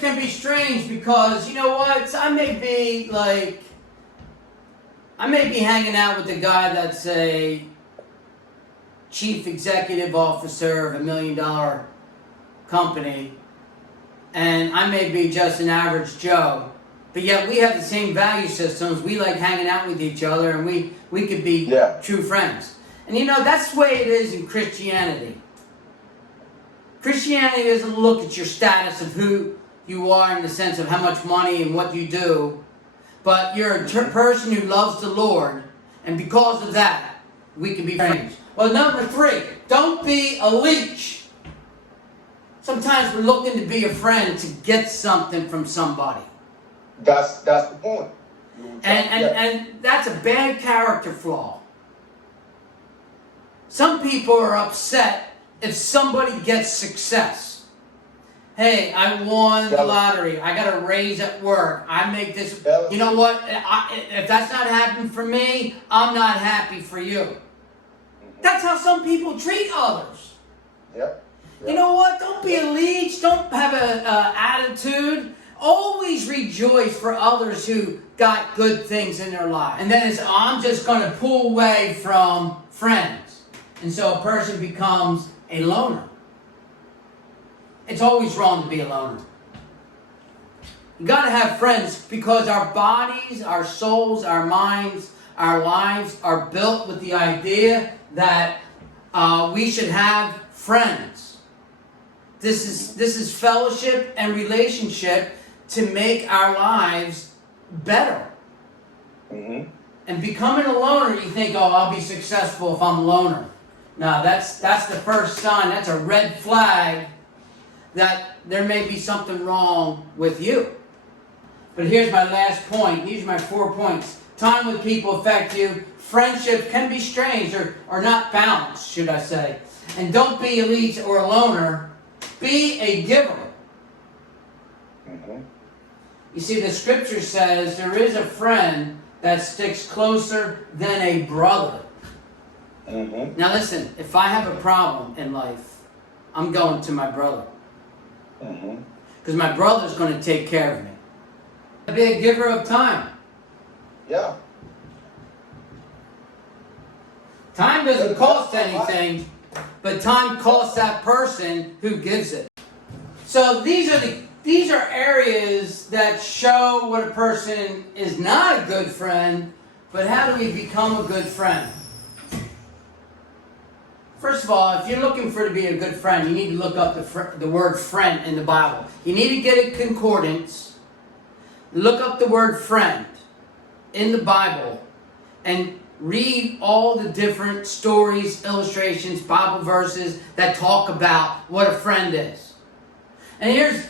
can be strange because, you know what, I may be hanging out with a guy that's a chief executive officer of $1 million company, and I may be just an average Joe, but yet we have the same value systems. We like hanging out with each other, and we could be true friends. And you know, that's the way it is in Christianity. Christianity doesn't look at your status of who you are in the sense of how much money and what you do, but you're a person who loves the Lord, and because of that, we can be friends. Well, number 3, don't be a leech. Sometimes we're looking to be a friend to get something from somebody. That's the point. And that's a bad character flaw. Some people are upset if somebody gets success. Hey, I won the lottery. I got a raise at work. I make this. You know what? If that's not happening for me, I'm not happy for you. That's how some people treat others. Yep. You know what? Don't be a leech. Don't have an attitude. Always rejoice for others who got good things in their life. And then it's, I'm just going to pull away from friends. And so a person becomes a loner. It's always wrong to be a loner. You got to have friends because our bodies, our souls, our minds, our lives are built with the idea that we should have friends. This is fellowship and relationship to make our lives better. Mm-hmm. And becoming a loner, you think, oh, I'll be successful if I'm a loner. No, that's the first sign. That's a red flag that there may be something wrong with you. But here's my last point. These are my 4 points. Time with people affect you. Friendship can be strange or not balanced, should I say. And don't be a leech or a loner. Be a giver. Mm-hmm. You see, the scripture says there is a friend that sticks closer than a brother. Mm-hmm. Now listen, if I have a problem in life, I'm going to my brother. Because my brother's going to take care of me. Be a giver of time. Yeah. Time doesn't cost anything, but time costs that person who gives it. So these are areas that show what a person is not a good friend, but how do we become a good friend? First of all, if you're looking to be a good friend, you need to look up the word friend in the Bible. You need to get a concordance, look up the word friend in the Bible, and read all the different stories, illustrations, Bible verses that talk about what a friend is. And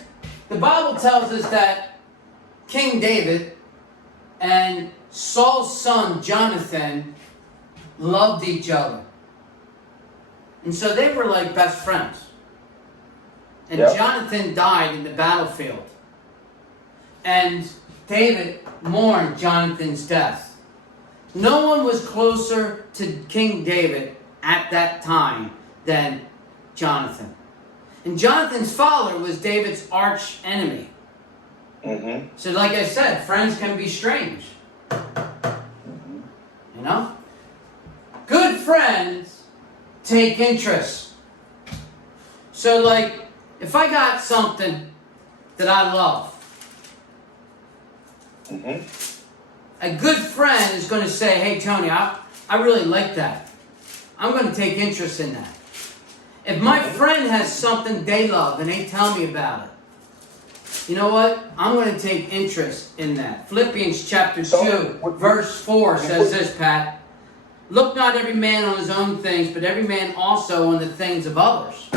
the Bible tells us that King David and Saul's son Jonathan loved each other. And so they were like best friends. And Jonathan died in the battlefield. And David mourned Jonathan's death. No one was closer to King David at that time than Jonathan. And Jonathan's father was David's arch enemy. Mm-hmm. So like I said, friends can be strange. You know? Good friends take interest. So like, if I got something that I love, a good friend is going to say, hey Tony, I really like that. I'm going to take interest in that. If my friend has something they love and they tell me about it, you know what? I'm going to take interest in that. Philippians chapter 2, verse 4 says this, Pat. Look not every man on his own things, but every man also on the things of others.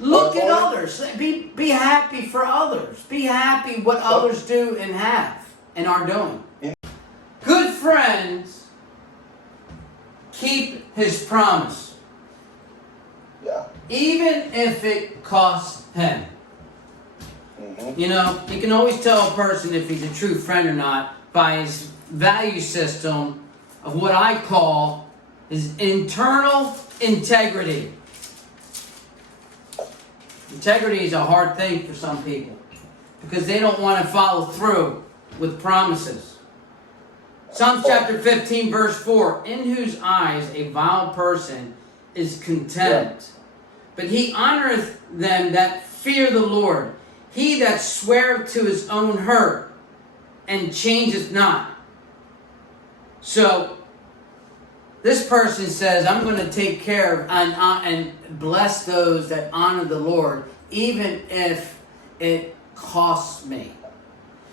Look at others. Be happy for others. Be happy what others do and have and are doing. Good friends keep his promise. Yeah. Even if it costs him. Mm-hmm. You know, you can always tell a person if he's a true friend or not by his value system of what I call his internal integrity. Integrity is a hard thing for some people. because they don't want to follow through with promises. Psalms chapter 15 verse 4, in whose eyes a vile person is contempt, but he honoreth them that fear the Lord. He that sweareth to his own hurt and changeth not. So this person says, I'm going to take care of and bless those that honor the Lord, even if it costs me.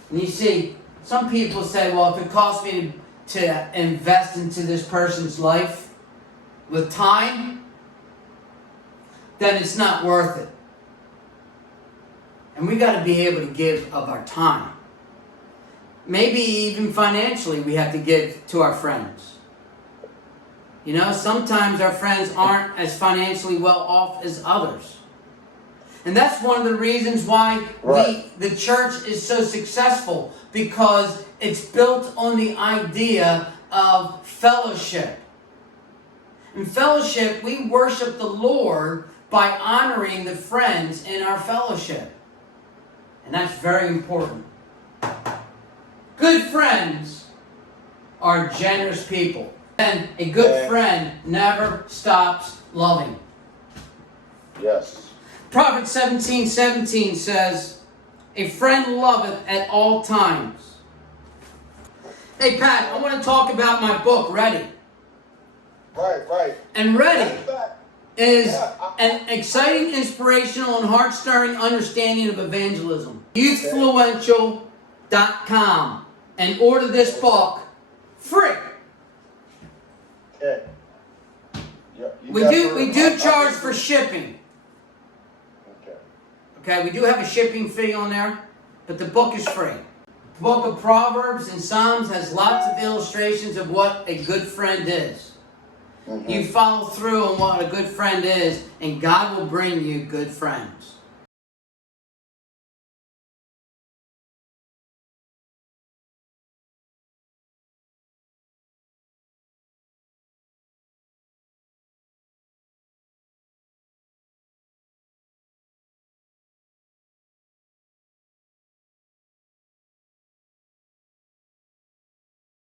And you see, some people say, well, if it costs me to invest into this person's life with time, then it's not worth it. And we got to be able to give of our time. Maybe even financially we have to give to our friends. You know, sometimes our friends aren't as financially well off as others. And that's one of the reasons why the church is so successful, because it's built on the idea of fellowship. In fellowship, we worship the Lord by honoring the friends in our fellowship. And that's very important. Good friends are generous people. And a good friend never stops loving. Yes. Proverbs 17:17 says, a friend loveth at all times. Hey Pat, I want to talk about my book, Ready. Right. And Ready is an exciting, inspirational, and heart-stirring understanding of evangelism. Youthfluential.com and order this book free. Okay. We do charge for shipping. Okay, we do have a shipping fee on there, but the book is free. The book of Proverbs and Psalms has lots of illustrations of what a good friend is. You follow through on what a good friend is, and God will bring you good friends.